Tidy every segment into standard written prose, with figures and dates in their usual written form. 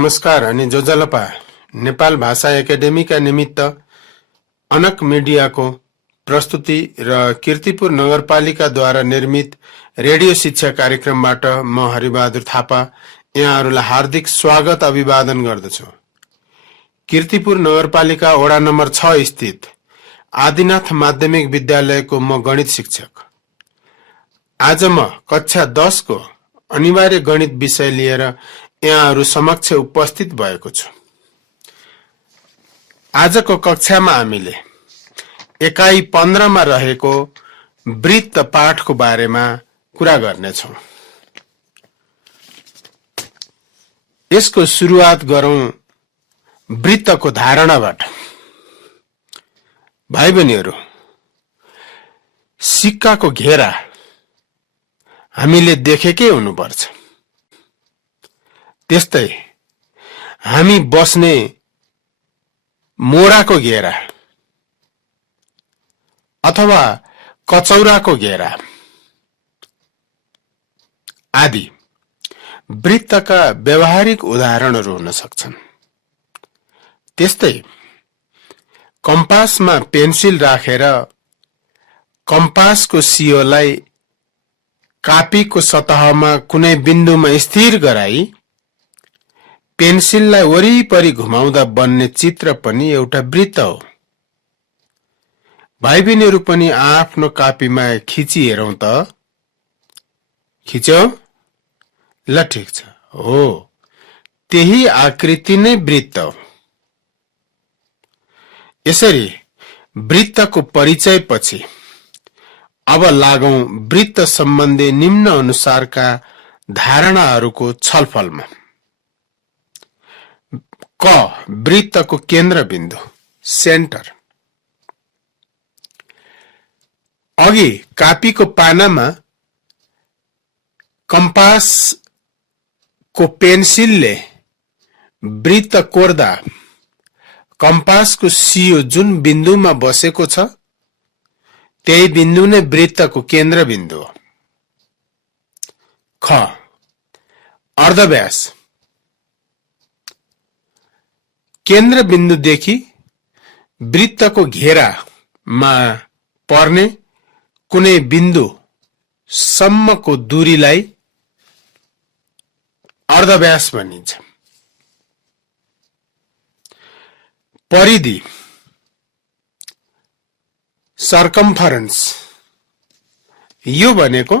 नमस्कार अनि जोजलपा नेपाल भाषा एकाडेमीका निमित्त अनक मिडियाको प्रस्तुति र कीर्तिपुर नगरपालिकाद्वारा निर्मित रेडियो शिक्षा कार्यक्रमबाट म हरिबहादुर थापा यहाँहरूलाई हार्दिक स्वागत अभिवादन गर्दछु। कीर्तिपुर नगरपालिका वडा नम्बर 6 स्थित आदिनाथ माध्यमिक विद्यालयको म गणित शिक्षक। आज म कक्षा 10 को अनिवार्य गणित विषय लिएर यहाँहरू समक्ष उपस्थित भएको छु। आजको कक्षामा हामीले एकाइ 15 मा रहेको वृत्त पाठको बारेमा कुरा गर्नेछौँ। यसको सुरुवात गरौँ वृत्तको धारणाबाट। भाइ बहिनीहरू, सिक्काको घेरा हामीले देखेकै हुनुपर्छ। त्यस्तै हामी बस्ने मोडाको घेरा अथवा कचौराको घेरा आदि वृत्तका व्यावहारिक उदाहरणहरू हुन सक्छन्। त्यस्तै कम्पासमा पेन्सिल राखेर कम्पासको सियोलाई कापीको सतहमा कुनै बिन्दुमा स्थिर गराई पेन्सिललाई वरिपरि घुमाउँदा बन्ने चित्र पनि एउटा वृत्त हो। भाइ बहिनीहरू पनि आफ्नो कापीमा खिची हेरौं त। खिच्यौ? ल ठिक छ। हो, त्यही आकृति नै वृत्त हो। यसरी वृत्तको परिचय पछि अब लागौं वृत्त सम्बन्धी निम्न अनुसारका धारणाहरूको छलफलमा। क. वृत्तको केन्द्रबिन्दु, सेन्टर। अघि कापीको पानामा कम्पासको पेन्सिलले वृत्त कोर्दा कम्पासको सियो जुन बिन्दुमा बसेको छ त्यही बिन्दु नै वृत्तको केन्द्रबिन्दु हो। ख. अर्धव्यास। केन्द्रबिन्दुदेखि वृत्तको घेरामा पर्ने कुनै बिन्दु सम्मको दूरीलाई अर्धव्यास भनिन्छ। परिधि, सर्कम्फरेन्स। यो भनेको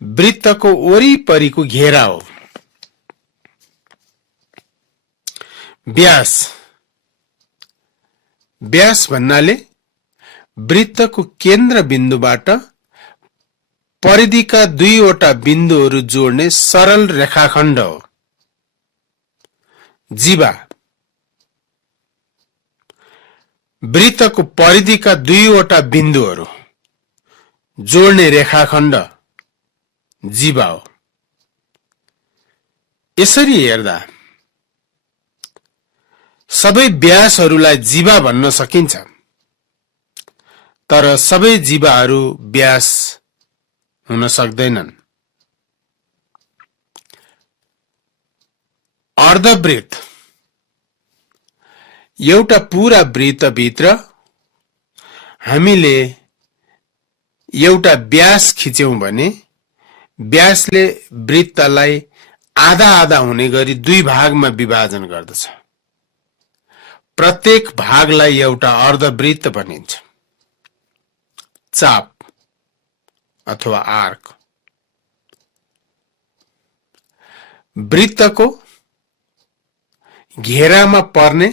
वृत्तको वरिपरिको घेरा हो। व्यास। व्यास भन्नाले वृत्तको केन्द्रबिन्दुबाट परिधिका दुईवटा बिन्दुहरू जोड्ने सरल रेखाखण्ड हो। जीवा। वृत्तको परिधिका दुईवटा बिन्दुहरू जोड्ने रेखाखण्ड जीवा हो। यसरी हेर्दा सबै व्यासहरूलाई जीवा भन्न सकिन्छ, तर सबै जीवाहरू व्यास हुन सक्दैनन्। अर्धवृत्त। एउटा पूरा वृत्तभित्र हामीले एउटा व्यास खिच्यौं भने व्यासले वृत्तलाई आधा आधा हुने गरी दुई भागमा विभाजन गर्दछ। प्रत्येक भागलाई एउटा अर्धवृत्त भनिन्छ। चाप अथवा आर्क। वृत्तको घेरामा पर्ने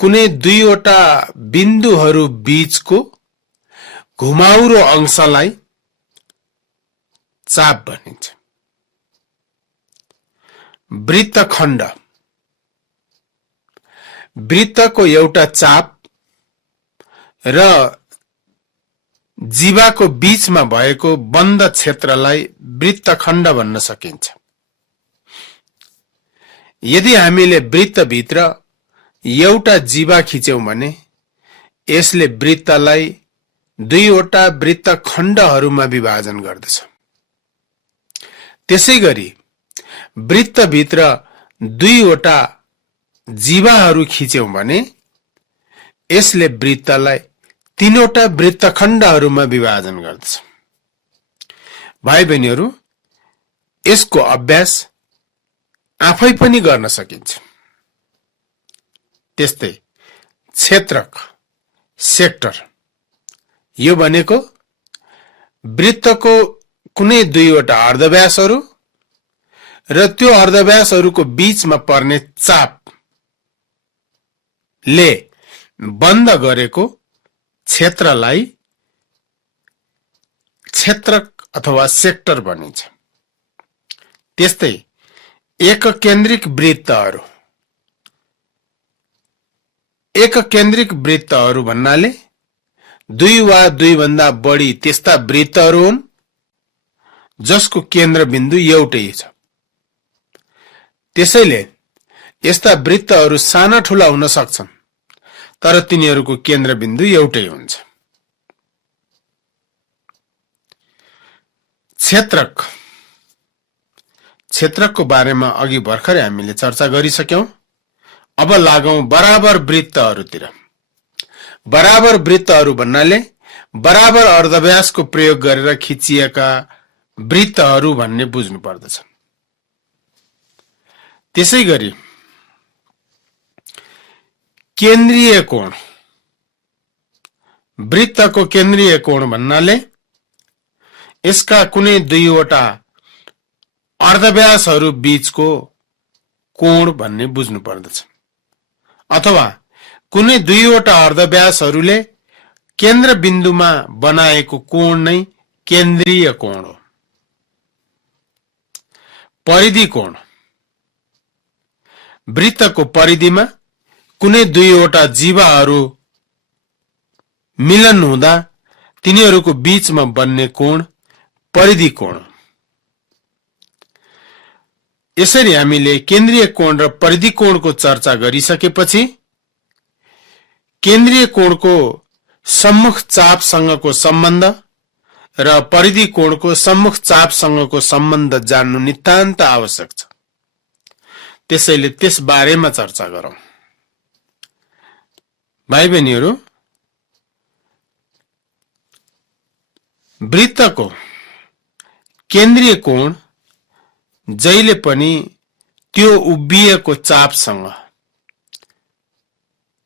कुनै दुईवटा बिन्दुहरू बीचको घुमाउरो अंशलाई चाप भनिन्छ। वृत्तखण्ड। वृत्तको एउटा चाप र जीवाको बीचमा भएको बन्द क्षेत्रलाई वृत्तखण्ड भन्न सकिन्छ। यदि हामीले वृत्तभित्र एउटा जीवा खिच्यौं भने यसले वृत्तलाई दुईवटा वृत्तखण्डहरूमा विभाजन गर्दछ। त्यसैगरी वृत्तभित्र दुईवटा जीवाहरू खिच्यौं भने यसले वृत्तलाई तीनवटा वृत्तखण्डहरूमा विभाजन गर्दछ। भाइ बहिनीहरू, यसको अभ्यास आफै पनि गर्न सकिन्छ। त्यस्तै क्षेत्रक, सेक्टर, यो भनेको वृत्तको कुनै दुईवटा अर्धव्यासहरू र त्यो अर्धव्यासहरूको बीचमा पर्ने चापले बन्द गरेको क्षेत्रलाई क्षेत्रक अथवा सेक्टर भनिन्छ। त्यस्तै एककेन्द्रिक वृत्तहरू, एककेन्द्रिक वृत्तहरू भन्नाले दुई वा दुईभन्दा बढी त्यस्ता वृत्तहरू हुन् जसको केन्द्रबिन्दु एउटै छ। त्यसैले यस्ता वृत्तहरू साना ठूला हुन सक्छन्, तर तिनीहरूको केन्द्रबिन्दु एउटै हुन्छ। क्षेत्रक, क्षेत्रकको बारेमा अघि भर्खरै हामीले चर्चा गरिसक्यौं। अब लागौं बराबर वृत्तहरूतिर। बराबर वृत्तहरू भन्नाले बराबर अर्धव्यासको प्रयोग गरेर खिचिएका वृत्तहरू भन्ने बुझ्नु पर्दछ। त्यसैगरी केन्द्रीय कोण, वृत्तको केन्द्रीय कोण भन्नाले यसका कुनै दुईवटा अर्धव्यासहरू बीचको कोण भन्ने बुझ्नु पर्दछ, अथवा कुनै दुईवटा अर्धव्यासहरूले केन्द्रबिन्दुमा बनाएको कोण नै केन्द्रीय कोण हो। परिधि कोण, वृत्तको परिधिमा कुनै दुईवटा जीवाहरू मिलन हुँदा तिनीहरूको बीचमा बन्ने कोण परिधि कोण। यसरी हामीले केन्द्रीय कोण र परिधि कोणको चर्चा गरिसकेपछि केन्द्रीय कोणको सम्मुख चापसँगको सम्बन्ध र परिधि कोणको सम्मुख चापसँगको सम्बन्ध जान्नु नितान्त आवश्यक छ। त्यसैले त्यस बारेमा चर्चा गरौं। भाइ बहिनीहरू, वृत्तको केन्द्रीय कोण जहिले पनि त्यो उभिएको चापसँग,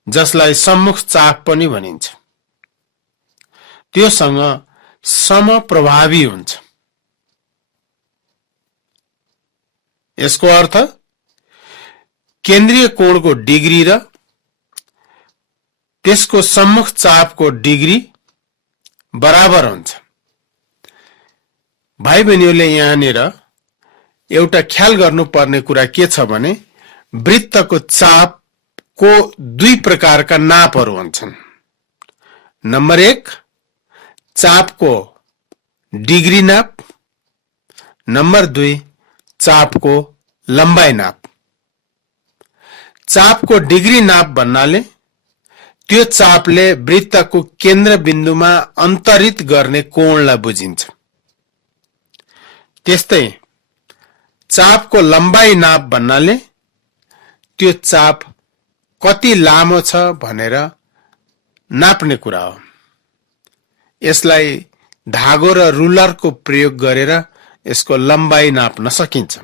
जसलाई सम्मुख चाप पनि भनिन्छ, त्योसँग समप्रभावी हुन्छ। यसको अर्थ केन्द्रीय कोणको डिग्री र त्यसको सम्मुख चापको डिग्री बराबर हुन्छ। भाइ बहिनीहरूले यहाँनिर एउटा ख्याल गर्नुपर्ने कुरा के छ भने वृत्तको चापको दुई प्रकारका नापहरू हुन्छन्। नम्बर 1 चापको डिग्री नाप, नम्बर 2 चापको लम्बाई नाप। चापको डिग्री नाप भन्नाले त्यो चापले वृत्तको केन्द्रबिन्दुमा अन्तरित गर्ने कोणलाई बुझिन्छ। त्यस्तै चापको लम्बाई नाप भन्नाले त्यो चाप कति लामो छ भनेर नाप्ने कुरा हो। यसलाई धागो र रुलरको प्रयोग गरेर यसको लम्बाई नाप्न सकिन्छ।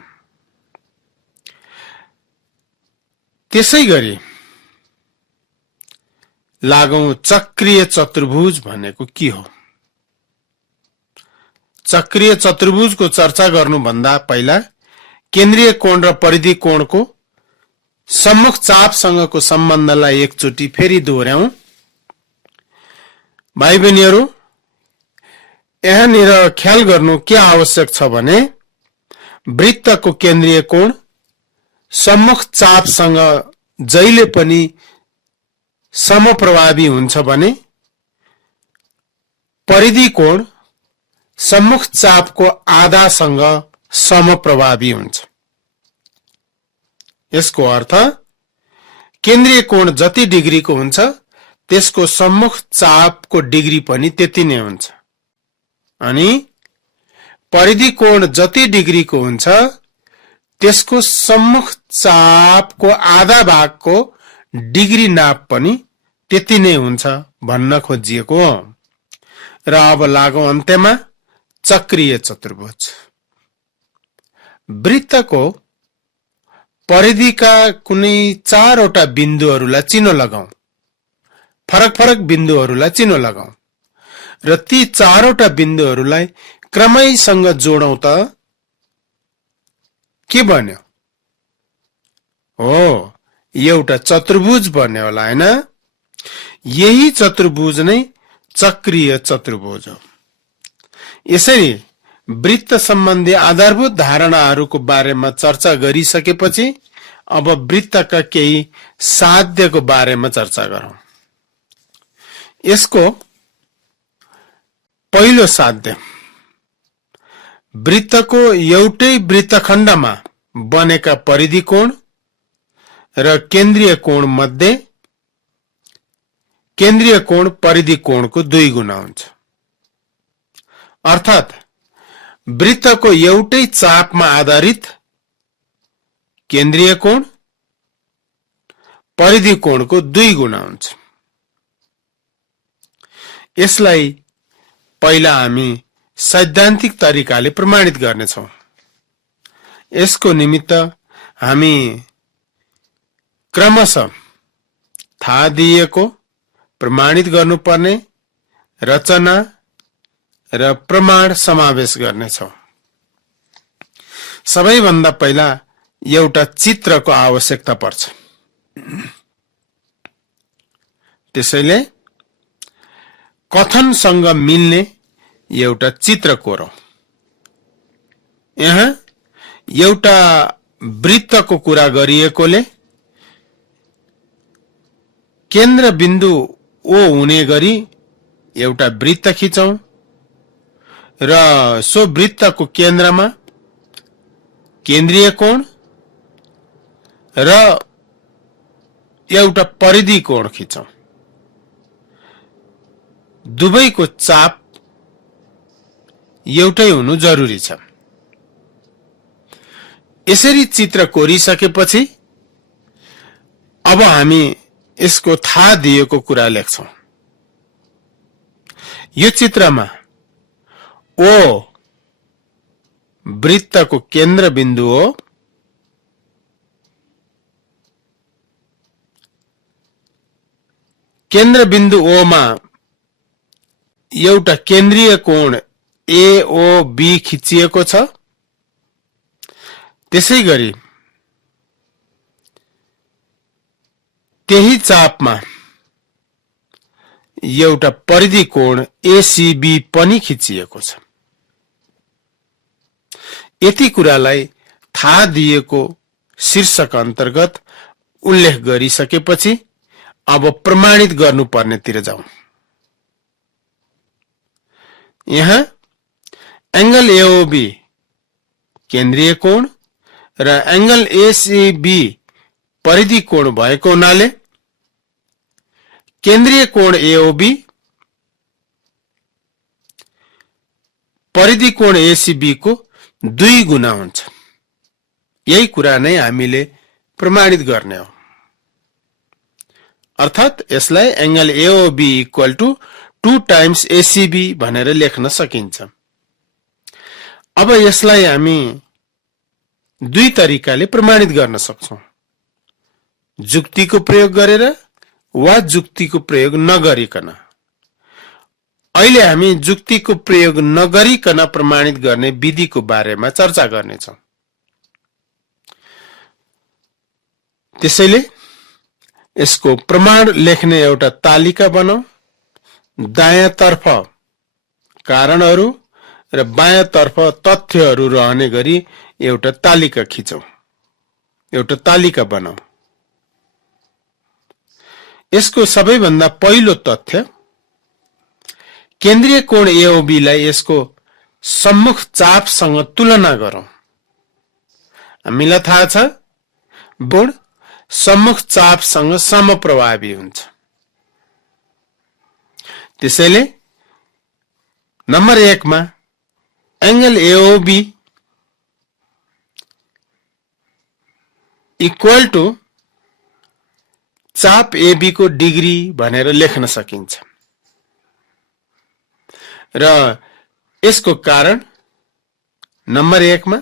त्यसैगरी लागौं चक्रीय चतुर्भुज भनेको के हो। चक्रीय चतुर्भुजको चर्चा गर्नुभन्दा पहिला केन्द्रीय कोण र परिधि कोणको सम्मुख चापसँगको सम्बन्धलाई एकचोटि फेरि दोहोर्याउँ। भाइ बहिनीहरू, यहाँनिर ख्याल गर्नु के आवश्यक छ भने वृत्तको केन्द्रीय कोण सम्मुख चापसँग जहिले पनि समप्रभावी हुन्छ भने परिधि कोण सम्मुख चापको आधासँग समप्रभावी हुन्छ। यसको अर्थ केन्द्रीय कोण जति डिग्रीको हुन्छ त्यसको सम्मुख चापको डिग्री पनि त्यति नै हुन्छ, अनि परिधि कोण जति डिग्रीको हुन्छ त्यसको सम्मुख चापको आधा भागको डिग्री नाप पनि त्यति नै हुन्छ भन्न खोजिएको हो। र अब लागौं अन्त्यमा चक्रीय चतुर्भुज। वृत्तको परिधिका कुनै 4 वटा बिन्दुहरूलाई चिनो लगाऊ। फरक फरक बिन्दुहरूलाई चिनो लगाऊ र ती 4 वटा बिन्दुहरूलाई क्रमैसँग जोडौं त के बन्यो? हो, एउटा चतुर्भुज बन्यो होला हैन? यही चतुर्भुज नै चक्रीय चतुर्भुज हो। यसरी वृत्त सम्बन्धी आधारभूत धारणाहरूको बारेमा चर्चा गरिसकेपछि अब वृत्तका केही साध्यको बारेमा चर्चा गरौं। यसको पहिलो साध्य, वृत्तको एउटै वृत्तखण्डमा बनेका परिधि कोण र केन्द्रीय कोण मध्ये केन्द्रीय कोण परिधि कोणको 2 गुणा हुन्छ। अर्थात् वृत्तको एउटै चापमा आधारित केन्द्रीय कोण परिधि कोणको 2 गुणा हुन्छ। यसलाई पहिला हामी सैद्धान्तिक तरिकाले प्रमाणित गर्नेछौं। यसको निमित्त हामी क्रमशः थाहा दिएको प्रमाणित गर्नुपर्ने रचना र प्रमाण समावेश गर्नेछौं। सबैभन्दा पहिला एउटा चित्रको आवश्यकता पर्छ। त्यसैले कथनसँग मिल्ने एउटा चित्र कोरौं। यहाँ एउटा वृत्तको कुरा गरिएकोले केन्द्र बिन्दु ओ हुने गरी एउटा वृत्त खिचौं र सो वृत्तको केन्द्रमा केन्द्रीय कोण र एउटा परिधि कोण खिचौं। दुवैको चाप एउटै हुनु जरुरी छ। यसरी चित्र कोरिसकेपछि अब हामी यसको थाहा दिएको कुरा लेख्छौं। यो चित्रमा ओ वृत्तको केन्द्र बिन्दु हो। केन्द्र बिन्दु ओ मा एउटा केन्द्रीय कोण AOB खिचिएको छ। त्यसैगरी त्यही चापमा एउटा परिधि कोण ACB पनि खिचिएको छ। यति कुरालाई थाहा दिएको शीर्षक अन्तर्गत उल्लेख गरिसकेपछि अब प्रमाणित गर्नुपर्नेतिर जाउँ। यहाँ एंगल AOB केन्द्रीय कोण र एंगल ACB परिधि कोण भएको हुनाले केन्द्रीय कोण AOB परिधि कोण ACB को 2 गुणा हुन्छ। यही कुरा नै हामीले प्रमाणित गर्ने हो। अर्थात् यसलाई angle AOB equal to 2 times ACB भनेर लेख्न सकिन्छ। अब यसलाई हामी 2 तरिकाले प्रमाणित गर्न सक्छौं। जुक्तिको प्रयोग गरेर वा जुक्तिको प्रयोग नगरिकन। अहिले हामी जुक्तिको प्रयोग नगरिकन प्रमाणित गर्ने विधिको बारेमा चर्चा गर्नेछौं। त्यसैले यसको प्रमाण लेख्ने एउटा तालिका बनाऊ। दायाँतर्फ कारणहरू र बायाँतर्फ तथ्यहरू रहने गरी एउटा तालिका खिचौं। एउटा तालिका बनाऊ। यसको सबैभन्दा पहिलो तथ्य, केन्द्रीय कोण AOB लाई यसको सम्मुख चापसँग तुलना गरौं। हामीलाई थाहा छ कोण सम्मुख चापसँग समप्रभावी हुन्छ। त्यसैले नम्बर 1 मा एंगल AOB इक्वल टु चाप एबी को डिग्री भनेर लेख्न सकिन्छ। र यसको कारण नम्बर 1 मा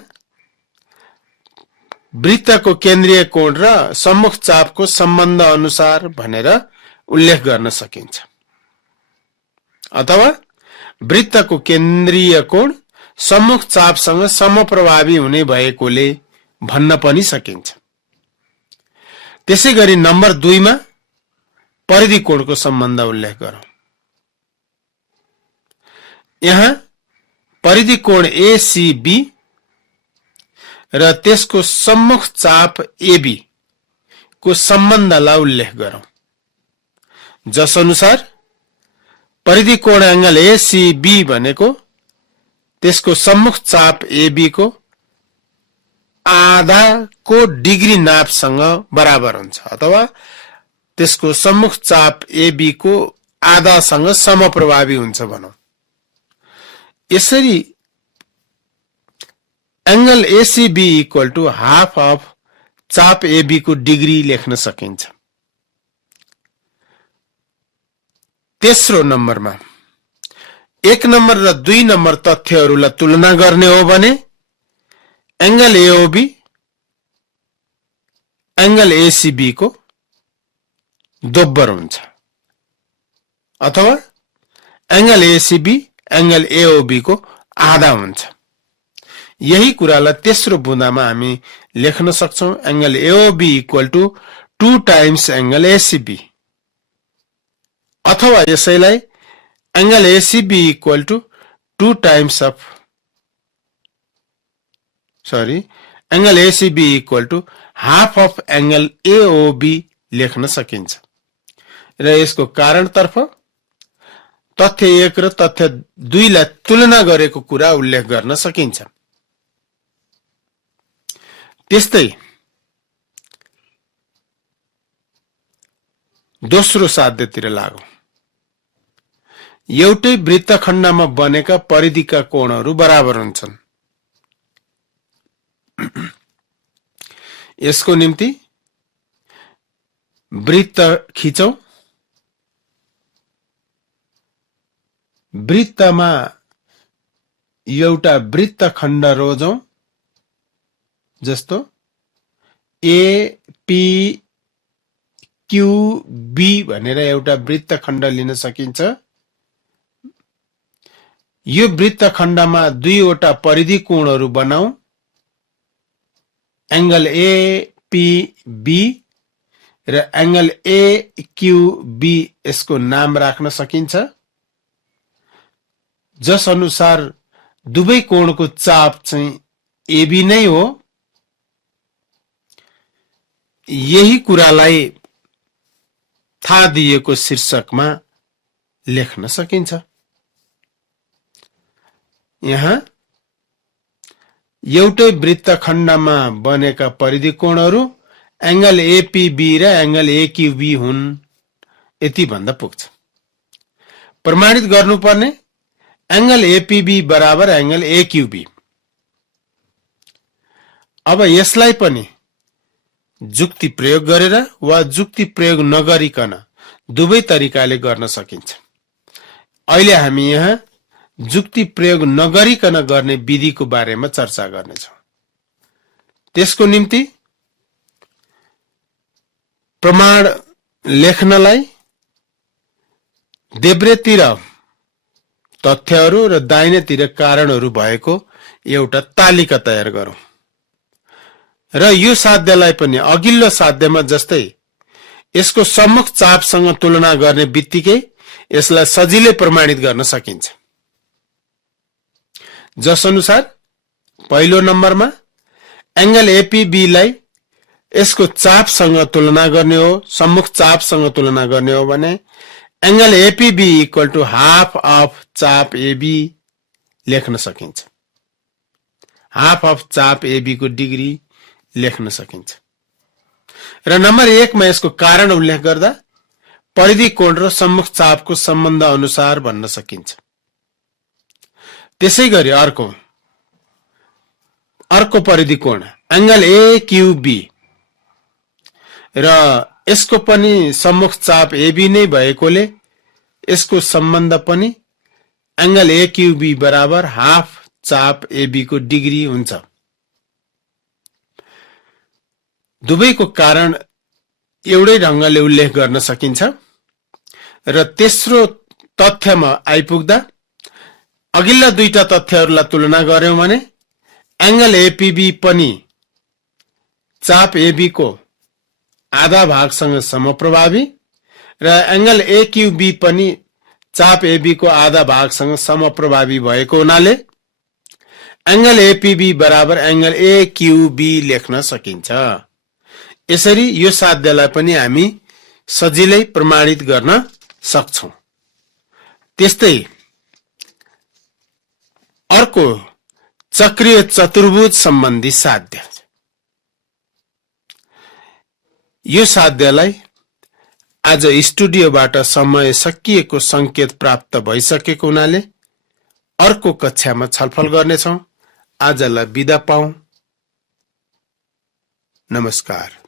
वृत्तको केन्द्रीय कोण र सम्मुख चापको सम्बन्ध अनुसार भनेर उल्लेख गर्न सकिन्छ, अथवा वृत्तको केन्द्रीय कोण सम्मुख चापसँग समप्रभावी हुने भएकोले भन्न पनि सकिन्छ। त्यसैगरी नम्बर 2 मा परिधि कोणको सम्बन्ध उल्लेख गरौं। यहाँ परिधि कोण एसीबी र त्यसको सम्मुख चाप एबी को सम्बन्धलाई उल्लेख गरौं, जस अनुसार परिधि कोण एंगल एसीबी भनेको त्यसको सम्मुख चाप एबी को आधा को डिग्री नापसँग बराबर हुन्छ, अथवा त्यसको सम्मुख चाप एबी को आधासँग समप्रभावी हुन्छ भनौं। यसरी angle ACB equal to half of चाप एबी को डिग्री लेख्न सकिन्छ। तेस्रो नम्बरमा 1 नम्बर र 2 नम्बर तथ्यहरूलाई तुलना गर्ने हो भने एंगल एओबी एंगल एसीबी को दोब्बर हुन्छ, अथवा एंगल एसीबी एंगल एओबी को आधा हुन्छ। यही कुरालाई तेस्रो बुँदामा हामी लेख्न सक्छौं, angle AOB equal to 2 times angle ACB, अथवा यसैलाई angle ACB equal to 2 times of angle ACB equal to half of angle AOB लेख्न सकिन्छ। र यसको कारणतर्फ तथ्य 1 र तथ्य 2 लाई तुलना गरेको कुरा उल्लेख गर्न सकिन्छ। त्यस्तै दोस्रो साध्यतिर लागौं। एउटै वृत्तखण्डमा बनेका परिधिका कोणहरू बराबर हुन्छन्। यसको निम्ति वृत्त खिचौं। वृत्तमा एउटा वृत्तखण्ड रोजौं, जस्तो एपीक्यूबी भनेर एउटा वृत्तखण्ड लिन सकिन्छ। यो वृत्तखण्डमा 2 वटा परिधि कोणहरू बनाऊ, एंगल एपीबी र एंगल एक्यूबी यसको नाम राख्न सकिन्छ, जस अनुसार दुवै कोणको चाप चाहिँ एबी नै हो। यही कुरालाई थाहा दिएको शीर्षकमा लेख्न सकिन्छ। यहाँ एउटै वृत्तखण्डमा बनेका परिधि कोणहरू एंगल एपीबी र एंगल एक्यूबी हुन्, यति भन्दा पुग्छ। प्रमाणित गर्नुपर्ने एंगल एपीबी बराबर एंगल एक्यूबी। अब यसलाई पनि जुक्ति प्रयोग गरेर वा जुक्ति प्रयोग नगरिकन दुवै तरिकाले गर्न सकिन्छ। अहिले हामी यहाँ जुक्ति प्रयोग नगरिकन गर्ने विधिको बारेमा चर्चा गर्नेछौं। त्यसको निम्ति प्रमाण लेख्नलाई देब्रेतिर तथ्यहरू र दाहिनेतिर कारणहरू भएको एउटा तालिका तयार गरौं, र यो साध्यलाई पनि अघिल्लो साध्यमा जस्तै यसको सम्मुख चापसँग तुलना गर्ने बित्तिकै यसलाई सजिलै प्रमाणित गर्न सकिन्छ। जस अनुसार पहिलो नम्बरमा एंगल एपीबी लाई यसको चापसँग तुलना गर्ने हो, सम्मुख चापसँग तुलना गर्ने हो भने angle APB equal to half of चाप एबी लेख्न सकिन्छ। हाफ अफ चाप एबी को डिग्री लेख्न सकिन्छ। र नम्बर 1 मा यसको कारण उल्लेख गर्दा परिधि कोण र सम्मुख चापको सम्बन्ध अनुसार भन्न सकिन्छ। त्यसैगरी अर्को परिधि कोण एंगल एक्यूबी र यसको पनि सम्मुख चाप एबी नै भएकोले यसको सम्बन्ध पनि एंगल एक्यूबी बराबर हाफ चाप एबी को डिग्री हुन्छ। दुवैको कारण एउटै ढंगले उल्लेख गर्न सकिन्छ र तेस्रो तथ्यमा आइपुग्दा अघिल्ला दुईटा तथ्यहरूलाई तुलना गर्यौं भने एंगल एपीबी पनि चाप एबी को आधा भागसँग समप्रभावी र एंगल एक्यूबी पनि चाप एबी को आधा भागसँग समप्रभावी भएको हुनाले एंगल एपीबी बराबर एंगल एक्यूबी लेख्न सकिन्छ। यसरी यो साध्यलाई पनि हामी सजिलै प्रमाणित गर्न सक्छौं। त्यस्तै अर्को चक्रीय चतुर्भुज सम्बन्धी साध्य, यो साध्यलाई आज स्टुडियोबाट समय सकिएको संकेत प्राप्त भइसकेको हुनाले अर्को कक्षामा छलफल गर्नेछौं। आजलाई बिदा पाऊँ। नमस्कार।